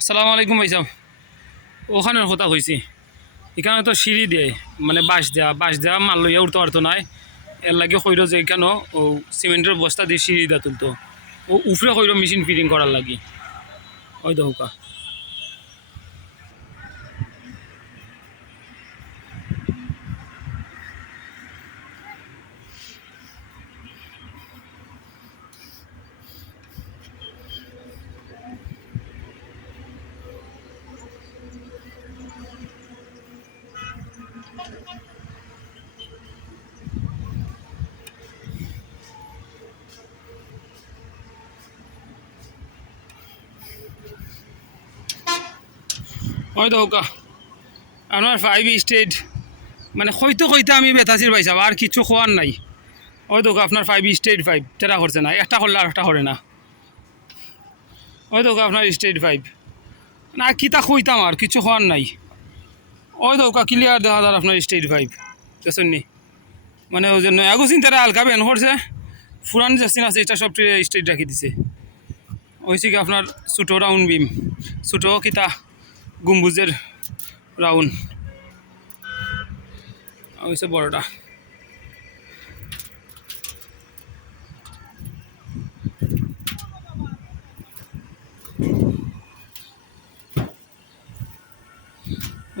আসসালামু আলাইকুম ভাই সাহেব। ওখানের কথা কইছি, এখানে তো সিঁড়ি দেয়, মানে বাঁশ দেওয়া মাল লইয়া উঠতে পারতো নাই। এর লাগে কইর যে এখানে ও সিমেন্টের বস্তা দিয়ে সিঁড়ি দেওয়া তুলতো, ও উফরে কইর মেশিন ফিটিং করার লাগি। ওই দৌকা ওই দৌকা আমার 5 স্টেট, মানে কইতে কইতে আমি বেতাসির পাইছাম, আর কিছু খোয়ার নাই। ওই দৌকা আপনার 5 স্টেট 5 তেরা করছে না, একটা করলে আর একটা করে না। ওই দৌকা আপনার স্টেট 5 না, কিতা কইতাম আর কিছু খোয়ার নাই। ওই দৌকা ক্লিয়ার দেখা যার আপনার স্টেট 5 দেখছেন নি, মানে ওই জন্য এগোছিন তারা হালকা বেন করছে, ফুরান যেসিন আছে এটা সব স্টেট রাখি দিছে। ওইসি কি আপনার ছোটো রাউন্ড বিম, ছোটো কিতা গম্বুজের রাউন্ড, ওইসে বড়টা।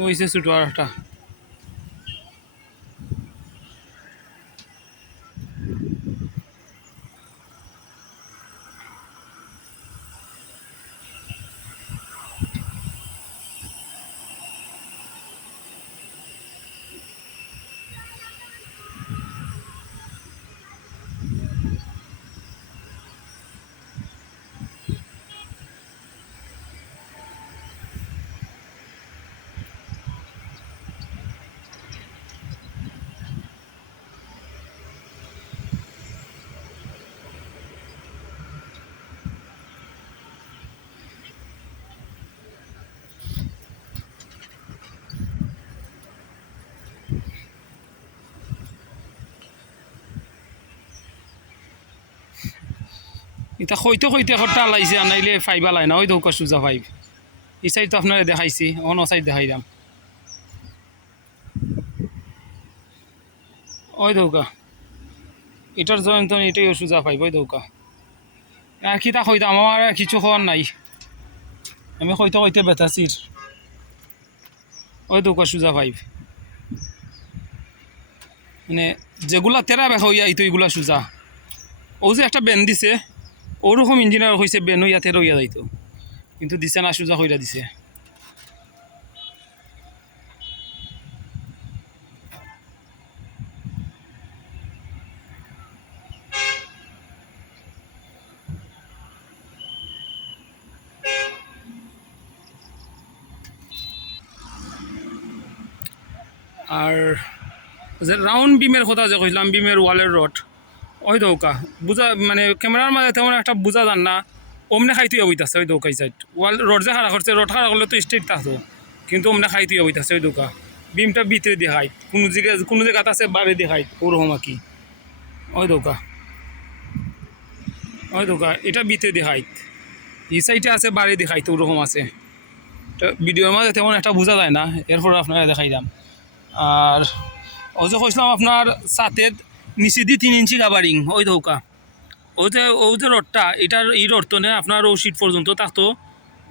ওইসে ছোটো আর একটা। এটা কইতে কইতে একটা লাইছে, আনাইলে 5 আলাই না। ওই দৌকা সোজা 5, এই সাইড তো আপনারা দেখাইছি, অন্য সাইড দেখাই দাম। ওই দৌকা এটার জয়েন্ট এটাই সোজা 5। ওই দৌকা আর কিতা কইতাম, আমার আর কিছু খাওয়ার নাই, আমি কইতে কইতে বেতাছির। ওই দৌকা সোজা 5, মানে যেগুলা তেরা বেখা হইয়া তো এইগুলা সোজা। ও যে একটা বেন দিছে, ওরকম ইঞ্জিনিয়ার হয়েছে বেন হইয়া তেরা হইয়া যাইতো, কিন্তু দিছে না, সোজা হইয়া দিছে। আর যে রাউন্ড বিমের কথা যে কইলাম, বিমের ওয়ালের রড, ওই দৌকা বুঝা, মানে ক্যামেরার মাঝে তেমন একটা বুঝা যান না, অমনে খাইতে হইতাছে। ওই দৌকাই সাইড ওয়াল রড যে খাড়া করছে, রড খাড়া করলে তো স্ট্রেট থাকতো, কিন্তু অমনে খাইতে হইতাছে। ওই দৌকা বিমটা ভিতরে দেখাই, কোনো জায়গাত আছে বাইরে দেখাই, ওরকম আর কি। ওই দৌকা ওই দৌকা এটা ভিতরে দেখাই, এই সাইডে আছে বাইরে দেখাই, তো ওরকম আছে। তো ভিডিওর মাঝে তেমন একটা বোঝা যায় না, এরপর আপনারা দেখাই দাম। আর ও যে কইছিলাম আপনার ছাতের নিচে দিয়ে 3 ইঞ্চি কাভারিং। ওই দৌকা ও যে রডটা, এটার এই রড নে আপনার ও সিট পর্যন্ত থাকতো,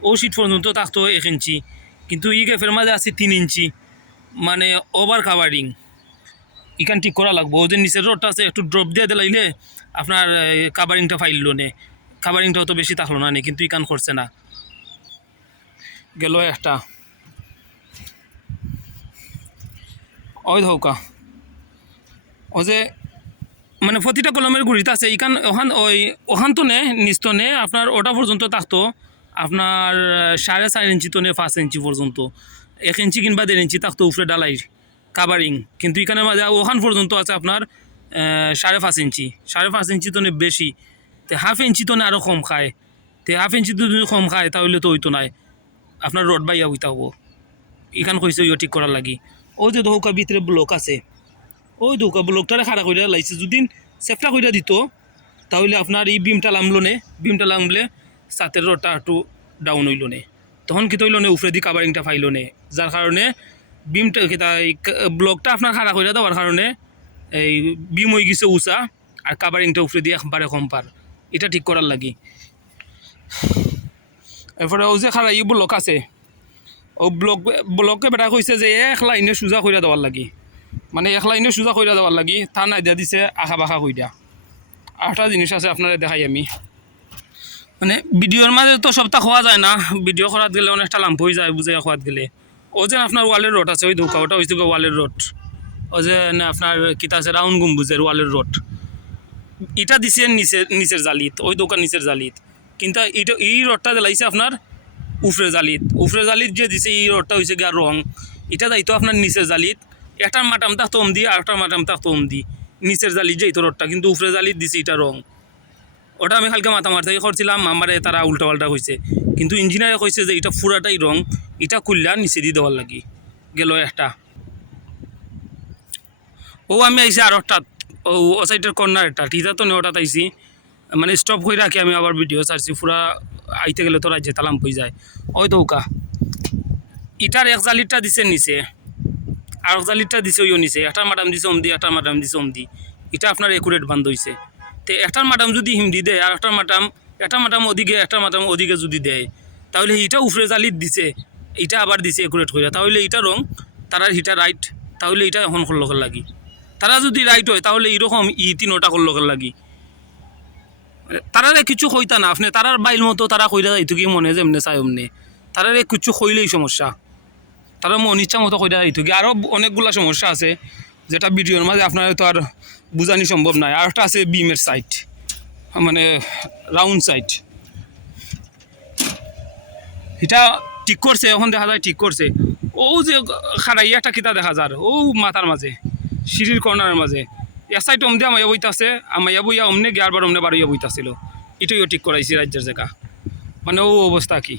ও সিট পর্যন্ত থাকতো 1 ইঞ্চি, কিন্তু ই গ্যাপের মাঝে আছে 3 ইঞ্চি, মানে ওভার কাভারিং। এখান ঠিক করা লাগবো। ও যে নিচের রডটা আছে একটু ড্রপ দিয়ে দিলাইলে আপনার কাভারিংটা ফাইললো নে, কাভারিংটা অত বেশি থাকলো না নে, কিন্তু ইকান করছে না। গেল একটা। ওই ধৌকা ও যে মানে প্রতিটা কলমের গুড়িতে আছে, এখান ওখান তো নে নিচ তো নে আপনার ওটা পর্যন্ত থাকতো আপনার 4.5 ইঞ্চি তো নে 5 ইঞ্চি পর্যন্ত, 1 ইঞ্চি কিংবা 1.5 ইঞ্চি থাকতো উপরে ডালাই কাভারিং, কিন্তু এখানের মাঝে ওখান পর্যন্ত আছে আপনার 5.5 ইঞ্চি। 5.5 ইঞ্চি তো নে বেশি, তো 1/2 ইঞ্চি তো নে আরও কম খায়, তো 1/2 ইঞ্চি যদি কম খায় তাহলে তো ওই তো নাই, আপনার রড বাইয়া হইতে হবো। এখান কইছে ওই ঠিক করার লাগি। ওই যে ধৌকা ভিতরে ব্লক আছে, ওই দৌকা ব্লকটারে খাড়া করে লাইছে, যদি সেফটা করে দিত তাহলে আপনার এই বিমটা লামলো নে, বিমটা লামলে সাতের রডটা একটু ডাউন হইল নে, তখন কি তৈল নে উপরে দি কাভারিংটা ফাইল নে, যার কারণে বিমটা ব্লকটা আপনার খাড়া করে দেওয়ার কারণে এই বিম হয়ে গেছে উঁচা আর কাভারিংটা উপরে দিয়ে একবারে কম পার, এটা ঠিক করার লাগি। এরপরে ও যে খাড়া ব্লক আছে ও ব্লককে বেটা কইছে যে এক লাইনে সোজা কইরা দেওয়ার লাগি, মানে এক লাইনে সোজা কইরা দেওয়ার লাগি, তা না দিয়া দিছে আঁকা বাঁকা কইরা। আরেকটা জিনিস আছে আপনারা দেখাই আমি, মানে ভিডিওর মাঝে তো সবটা খাওয়া যায় না, ভিডিও করাত গেলে অনেকটা লাম্প হয়ে যায় বুঝে খাওয়াত গেলে। ও যে আপনার ওয়ালের রড আছে ওই ধোকা, ওটা হয়েছে ওয়ালের রড, ও যে না আপনার কিতা আছে রাউন্ড গম্বুজের ওয়ালের রড, এটা দিছে নিচের জালিত, ওই দোকান নিচের জালিত, কিন্তু এই রডটা জ্বালাইছে আপনার উফরে জালিত যে দিছে এই রডটা হয়েছে গিয়া রং, এটা যাইতো আপনার নিচের জালিত, একটার মাটাম তাক তোম দি আর একটার মাটাম তাক তোম দি, নিচের জালিত যাইতো রডটা, কিন্তু উফরে জালিত দিছে এটা রং। ওটা আমি কালকে মাথা মারতে করছিলাম, আমারে তারা উল্টা পাল্টা কইছে, কিন্তু ইঞ্জিনিয়ারে কইছে যে এটা পুরাটাই রং, এটা খুললা নিচে দিয়ে দেওয়ার লাগি গেল একটা। ও আমি আইসি আর একটা ও সাইডের কর্নার একটা টিটা তো নেওয়াটা আইসি, মানে স্টপ করে রাখি আমি আবার ভিডিও ছাড়ছি, পুরা আইতে গেলে তো রাজ্যে তালাম হয়ে যায়। ওই তো ওকা ইটার এক জালিটটা দিছে নিচে আর এক জালিটটা দিছে ওইও নিচে, একটার মাডাম দিছে অমদি একটার মাডাম দিছে অমদি, এটা আপনার একুরেট বান্ধ হয়েছে। তো একটার মাডাম যদি হিমদি দেয় আর একটা মাটাম ওদিকে একটা মাটাম ওদিকে যদি দেয়, তাহলে এটা উফরে জালিত দিছে, এটা আবার দিছে একুরেট করে, তাহলে এটা রং তারা হিটা রাইট, তাহলে এটা এখন করল লাগি। তারা যদি রাইট হয় তাহলে এরকম তিনোটা করল লাগি, তারারে কিছু কইতা না আপনি, তারার বাইল মতো তারা কইরা যাইতো কি মনে যেমনে চাই অমনে, তারারে কিছু কইলেই সমস্যা, তারা মন ইচ্ছা মতো কইরা যাইতো কি। আরও অনেকগুলা সমস্যা আছে যেটা ভিডিওর মাঝে আপনার তো আর বুঝানি সম্ভব নয়। আর একটা আছে বিমের সাইড, মানে রাউন্ড সাইড, এটা ঠিক করছে, এখন দেখা যায় ঠিক করছে। ও যে খাড়াই একটা কিতা দেখা যায় ও মাথার মাঝে সিঁড়ির কর্নারের মাঝে, এক সাইড অমদে আমাইয়া বইতাছে, আমাইয়া বইয়া অমনে গিয়ার বার অমনে বাড়িয়া বইতাছিল, এটাইও ঠিক করাইছি রাজ্যের জায়গা, মানে ও অবস্থা কি।